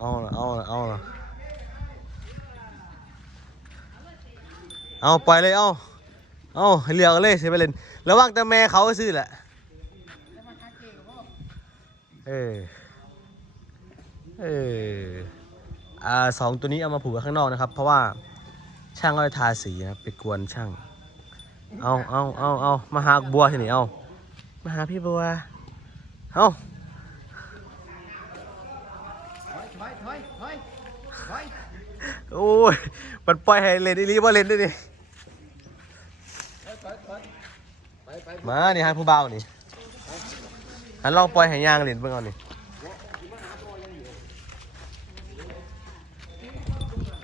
เอาละเอาละเอาละเอาปล่อยเลยเอาเอาให้เลือกเอาเลยเสียไปเล่นระวังแต่แม่เขาซื้อแหละเออเอออ่าสองตัวนี้เอามาผูกไว้ข้างนอกนะครับ เพราะว่าช่างก็จะทาสีนะไปกวนช่าง เอาเอาเอาเอามาหาบัวที่นี่เอามาหาพี่บัวเอา ถอยถอยถอยถอย โอ้ย มันปล่อยให้เล่นอีหลีบ่เล่นด้วยนี่ถอยถอยไปไปมานี่ฮะผู้เบานี่หันลองปล่อยให้ย่างเล่นเบิ่งเอานี่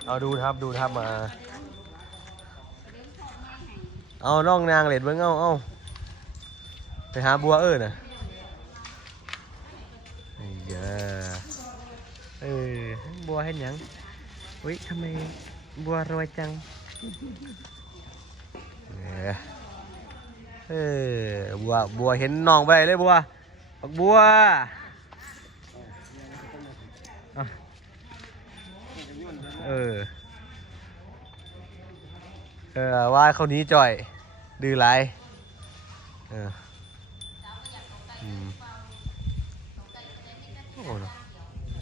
เอาดูครับดูครับมา เอาน้องนางเล่นเบิ่งเอาเอาไปหาบัวเอิ้นน่ะ บัวเห็นยังอุ้ยทำไมบัวรวยจัง เออบัวบัวเห็นน้องไปเลยบัวบักบัวเออ เออว่าเขาหนี้จ่อยดื้อไรเอออือ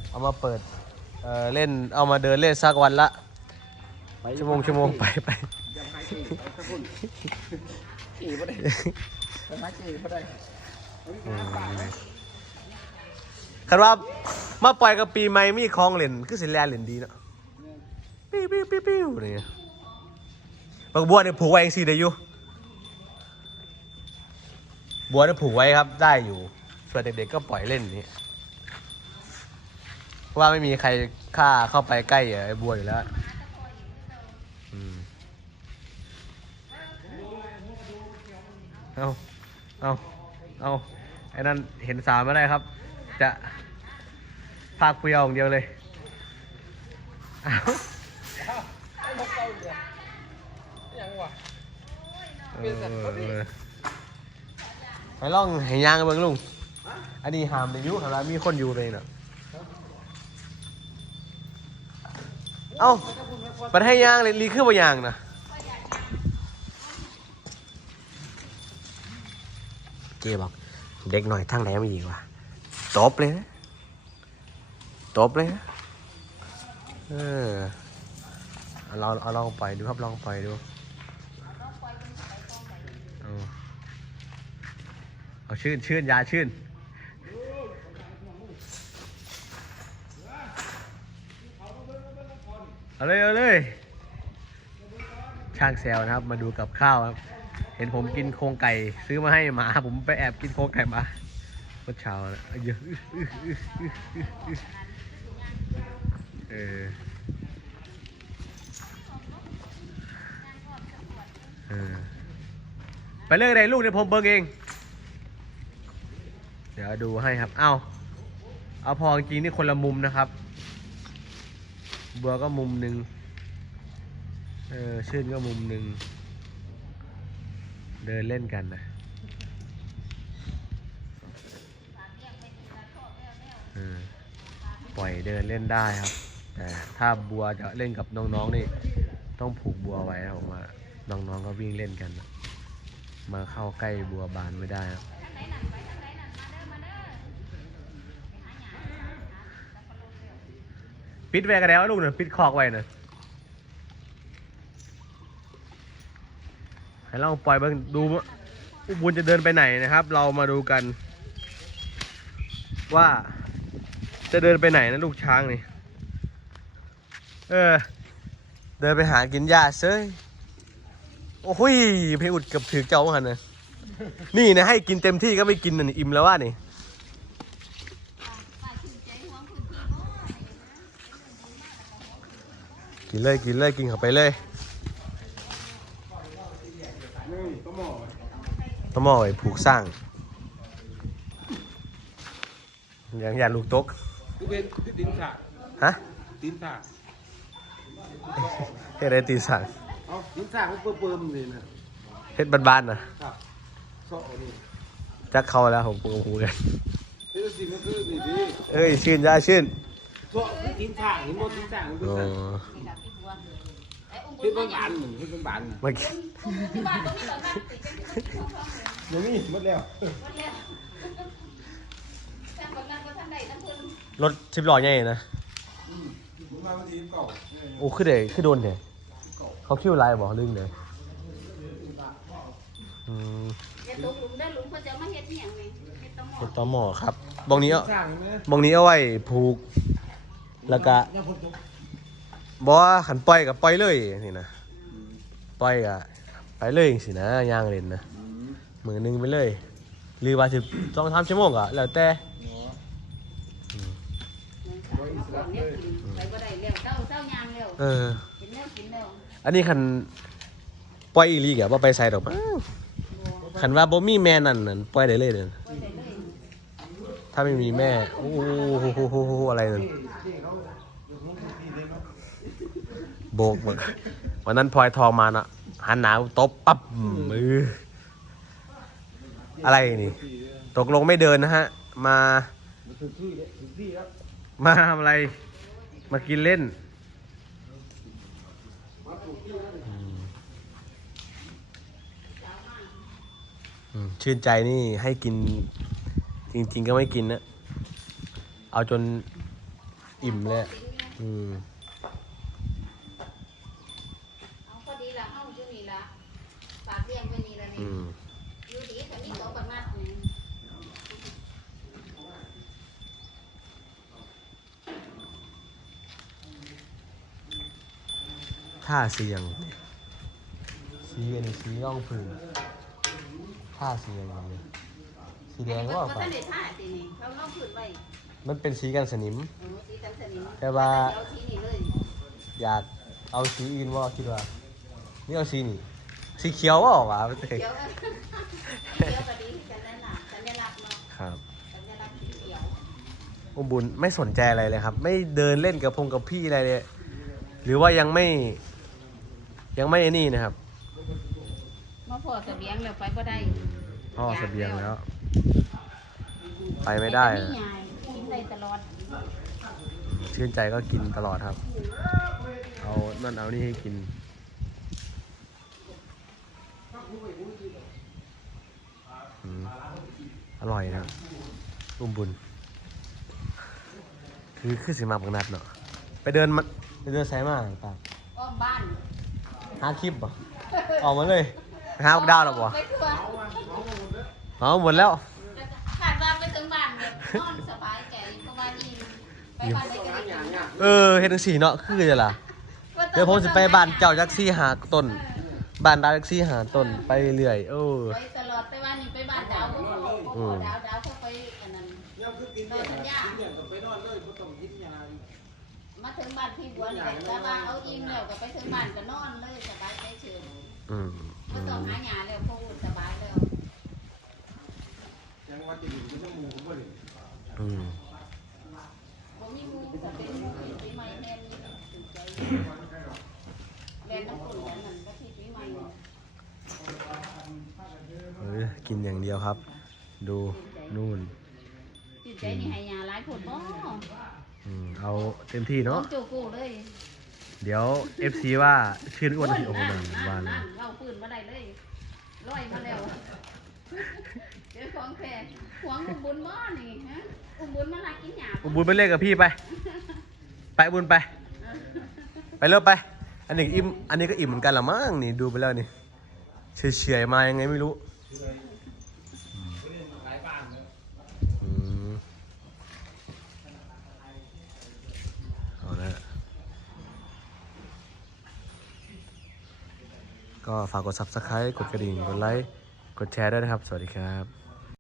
เอามาเปิด เออเล่นเอามาเดินเล่นสักวันละชั่วโมงชั่วโมงไปไปยังไงจีไปสักคนจีบ่ได้ยังไงจีบ่ได้คันว่ามาปล่อยกับปีใหม่มีคลองเล่นคือสิแลนเล่นดีเนาะปิ้วปิ้วปิ้วปิ้วอะไรเงี้ยบักบัวเนี่ยผูกไว้เองสิได้อยู่บัวเนี่ยผูกไว้ครับได้อยู่ส่วนเด็กๆก็ปล่อยเล่นอย่างนี้เพราะ ว่าไม่มีใครกล้าเข้าไปใกล้ไอ้บัวอยู่แล้วอืมเอาเอาเอาไอ้นั่นเห็นสาวไม่ได้ครับ จะพากเปียวอย่างเดียวเลยเอาวไปล่องให้ย่างกันเบิ่งลุง อันนี้หามในยุคของเรามีคนอยู่เลยเนาะ เอ้าปัดให้ย่างเลยรีขึ้นมาย่างนะเจ๊บอก เด็กหน่อยทั้งไหนไม่ดีกว่าตบเลยนะตบเลยนะเออเอาลองเอาลองปดูครับลองไปดูเอาชื่นชื่นยาชื่น เอาเลยเอาเลยช่างแซวนะครับ มาดูกับข้าวครับ เห็นผมกินโครงไก่ ซื้อมาให้หมา ผมไปแอบกินโครงไก่มาเมื่อเช้านะเยอะเออเออไปเลือกไหนลูกเดี๋ยผมเบิกเอง เดี๋ยวดูให้ครับ เอาเอาพอจริงนี่คนละมุมนะครับ บัวก็มุมหนึ่งเออชื่นก็มุมหนึ่ง เดินเล่นกันนะปล่อยเดินเล่นได้ครับ แต่ถ้าบัวจะเล่นกับน้องๆนี่ต้องผูกบัวไว้ครับผมว่าน้องๆก็วิ่งเล่นกัน มาเข้าใกล้บัวบานไม่ได้ครับ ปิดแวกันแล้วลูกเนอะปิดคอกไว้เนอะให้เราปล่อยเบิ่งดูว่าอุบุญจะเดินไปไหนนะครับ เรามาดูกัน ว่าจะเดินไปไหนนะลูกช้างนี่ เออ เดินไปหากินหญ้าเซ้ยโอ้ยเพอุดเกับถือเจ้าหันนะนี่นะให้กินเต็มที่ก็ไม่กินน่ะนี่อิ่มแล้วว่านี่ กินเลยกินเลยกินเข้าไปเลยนี่ก็หมอต้มอไว้ผูกสร้างอย่างยานลูกตกคือเป็นคือตินสาฮะตินสาเฮ็ดอะไรตีสั่งเอาตินสาเขาเปิ่มๆเลยนะเฮ็ดบานๆนะครับโซ่นี่จักเข้าแล้วผมปวดหูกันเฮ้ยสิมันคือนี่ดิเอ้ยชื่นจ้าชื่น โซ่คือทิ้งช่างทิ้งหมดทิ้งช่างทิ้งอ๋อช่างนี่ล่ะพี่บัวไอ้อุ้มบุทิ้ญงมาเป็นหยับางนหนึ่งทิ้งเป็นบานเมื่อกี้อุ้มบุญที่บ้านบ่มีดอกนั่นติดเป็นที่ท้องท้องเลยเดี๋ยวนี้หมดแล้วหมดแล้วแต่คนนั้นบ่ทันน้ำเพิ่นรถสิบล้อใหญ่นะ ผมมาวันที่เก่าโอ้คือเด็กคือโดนเด็กเขาคิ้วลายบอกลึงเลยอืมอย่าตกหลุมเด้อหลุมเพิ่นจะเอามาเฮ็ดอีหยังนี่เฮ็ดตะหมอเฮ็ดต่อหมอครับบองนี้เอาช่างไหมบองนี้เอาไว้ผูก แล้วก็ยังคนตกบอกว่าขันปล่อยกับปล่อยเลยนี่นะปล่อยกับไปเลยสินะย่างเล่นนะมือหนึงไปเลยหรือว่าสิสองสามชั่วโมงก็แล้วแต่มาก่อนเนี่ยกินไปบ่ได้แล้วเจ้าเจ้ายางแล้วเออกินแล้วกินแล้วอันนี้คันปล่อยอีหลีกอะบ่ไปใส่ดอกมั้งบ่คันว่าบ่มีแม่นั่นนั่นปล่อยได้เลยเด้อบ่ได้เลย ถ้าไม่มีแม่ โอ้โหอะไรนั่นโบกเบิกวันนั้นพลอยทองมานะหันหนาวตบปั๊บมือ อะไรนี่ ตกลงไม่เดินนะฮะ มา มาทำอะไร มากินเล่น ชื่นใจนี่ให้กิน จริง ๆ ก็ไม่กินนะ เอาจนอิ่มเลยอะอืม เอาพอดีละเฮาอยู่นี่ละฝากเลี้ยงไว้นี่ละนี่อืม อยู่ดีถ้ามีตัวบักนัดนี่ท่าเสียงสีอันนี้สีร่องผืนท่าเสียงอันนี้ สีแดงว่าบ่เปล่าทันได้ท่าสินี่เขาลองขึ้นไว้มันเป็นสีกันสนิมเออสีกันสนิมแต่ว่า เอาสีนี่เลยอยากเอาสีอื่นว่าคิดว่า นี่เอาสีนี่สีเขียวว่าออกอะไม่ใช่เขียวเออเขียวก็ดีกันนั่นน่ะสัญลักษณ์เนาะครับสัญลักษณ์สีเขียวอุมบุญไม่สนใจอะไรเลยครับ ไม่เดินเล่นกับพงกับพี่อะไรเลยหรือว่ายังไม่ ยังไม่ไอ้นี่นะครับมาพอเสบียงแล้วไปบ่ได้พ่อเสบียงแล้ว ไปไม่ได้แต่อะก็ยายกินได้ตลอดชื่นใจก็กินตลอดครับ เอานั่นเอานี่ให้กินอืมอร่อยนะอุ้มบุญ คือคือสิมาบักนัดเนาะ ไปเดินมาไปเดินไซมาป่ะอ้อมบ้าน หาคลิปป่ะออกมาเลยไปหาบักดาวหรอป่ะไปทั่ว เอาหมดแล้ว ขาดว่าไปถึงบ้านแบบนอนสบายใจเพราะว่านี่ไปบ้านได้ก็ได้กินเออเฮ็ดจังสี่เนาะคือจะล่ะ เดี๋ยวผมจะไปบ้านเจ้าจักซี่หาต้นบ้านดาวจักซี่หาต้นไปเรื่อยๆเออไปตลอดไปว่านี่ไปบ้านดาวก็พอพอดาวดาวเขาไปอันนั้นยังคือกินเนี่ยเนี่ยก็ไปนอนเลยไม่ต้องกินยามาถึงบ้านพี่บัวนี่แต่ว่าเอาอิ่มแล้วก็ไปถึงบ้านก็นอนเลยสบายใจเฉยอืมไม่อืต้องมหาหยาแล้วพวกอุ่นสบายแล้วยังว่าจะ อืมเออกินอย่างเดียวครับ ดูนู่นจิตใจนี่ให้ยาหลายคนบ่อืมเอาเต็มที่เนาะจูกูเลย เดี๋ยว FC ว่าชื่นอ้วนทีโอ้โหนั่นว่าเลยเราปืนมาได้เลยลอยมาแล้ว เดี๋ยวของแท้หวงอุ้มบุญบ่นี่ฮะอุมบุญมาหากินหยาอุบุญไปเล่นกับพี่ไป ไปบุญไป ไปเร็วไป อันนี้อิ่ม อันนี้ก็อิ่มเหมือนกันละมั้งนี่ดูไปแล้วนี่เฉยๆมายังไงไม่รู้อืมเอาละก็ฝากกด subscribe กดกระดิ่ง กดไลค์ กดแชร์ด้วยนะครับ สวัสดีครับ